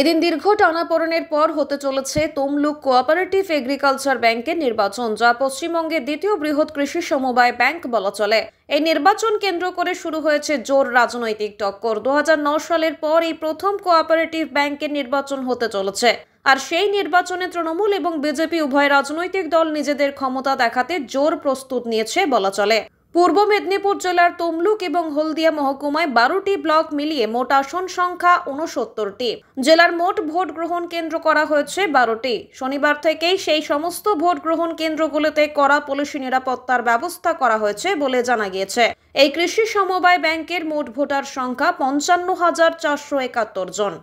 এদিন দীর্ঘ টানাপোড়েনের পর হতে চলেছে তমলুক কোঅপারেটিভ এগ্রিকালচার ব্যাংকের নির্বাচন, যা পশ্চিমবঙ্গের দ্বিতীয় বৃহৎ কৃষি সমবায় ব্যাংক বলা চলে। এই নির্বাচন কেন্দ্র করে শুরু হয়েছে জোর রাজনৈতিক টক্কর। 2009 সালের পর এই প্রথম কোঅপারেটিভ ব্যাংকের নির্বাচন হতে চলেছে। আর সেই নির্বাচনে তৃণমূল এবং বিজেপি উভয় রাজনৈতিক দল নিজেদের ক্ষমতা দেখাতে জোর প্রস্তুত নিয়েছে বলা চলে। পূর্ব মেদিনীপুর জেলার তমলুক এবং হলদিয়া মহকুমায় 12টি ব্লক মিলিয়ে মোট আসন সংখ্যা 69টি। জেলার মোট ভোট গ্রহণ কেন্দ্র করা হয়েছে 12টি। শনিবার থেকেই সেই সমস্ত ভোট গ্রহণ কেন্দ্রগুলোতে কড়া পুলিশি নিরাপত্তার ব্যবস্থা করা হয়েছে বলে জানা গিয়েছে। এই কৃষি সমবায় ব্যাংকের মোট ভোটার সংখ্যা 55,471 জন।